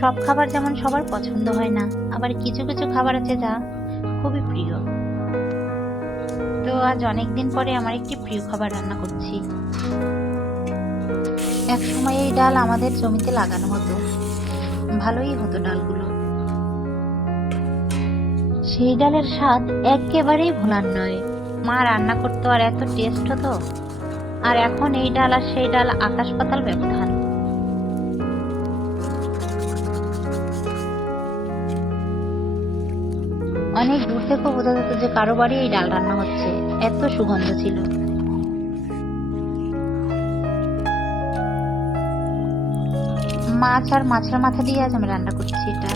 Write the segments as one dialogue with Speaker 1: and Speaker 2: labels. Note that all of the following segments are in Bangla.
Speaker 1: সব খাবার যেমন সবার পছন্দ হয় না, আবার কিছু কিছু খাবার আছে যা খুবই প্রিয়। তো আজ অনেক দিন পরে আমার একটি প্রিয় খাবার রান্না করছি। এক সময় এই ডাল আমাদের জমিতে লাগানো হতো। ভালোই হতো ডালগুলো। সেই ডালের স্বাদ একেবারেই ভোলার নয়। মা রান্না করতো আর এত টেস্ট হতো। আর এখন এই ডাল আর সেই ডাল আকাশ পাতাল ব্যবধান। অনেক দূর থেকেও বোঝা যেত যে কারও বাড়ি এই ডাল রান্না হচ্ছে। এত সুগন্ধ ছিল। মাছ আর মাছের মাথা দিয়ে আজ আমি রান্না করছি এটা।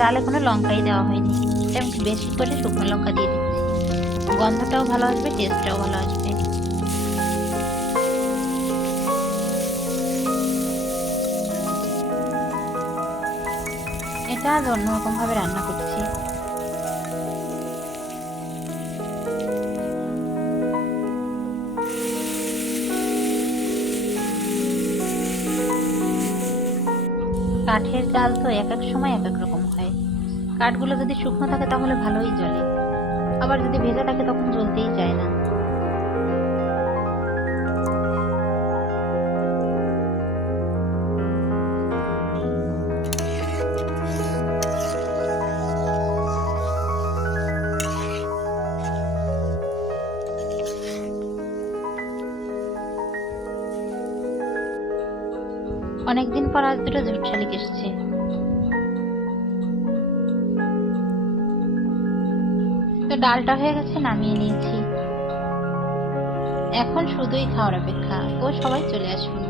Speaker 1: ডালে কোনো লঙ্কাই দেওয়া হয়নি। আমি বেশি করে শুকনো লঙ্কা দিয়ে দিচ্ছি গন্ধটাও ভালো আসবে টেস্টটাও ভালো আসবে। এটা আজ অন্যরকম ভাবে রান্না করছি। কাঠের জাল তো এক এক সময় এক এক রকম হয়। কাঠগুলো যদি শুকনো থাকে তাহলে ভালোই জ্বলে। আবার যদি ভেজা থাকে তখন জ্বলতেই চায় না। অনেকদিন পর আজ দুটো ঝুট শালিক এসছে। ডালটা হয়ে গেছে নামিয়ে নিয়েছি। এখন শুধুই খাওয়ার অপেক্ষা। ও সবাই চলে আসুন।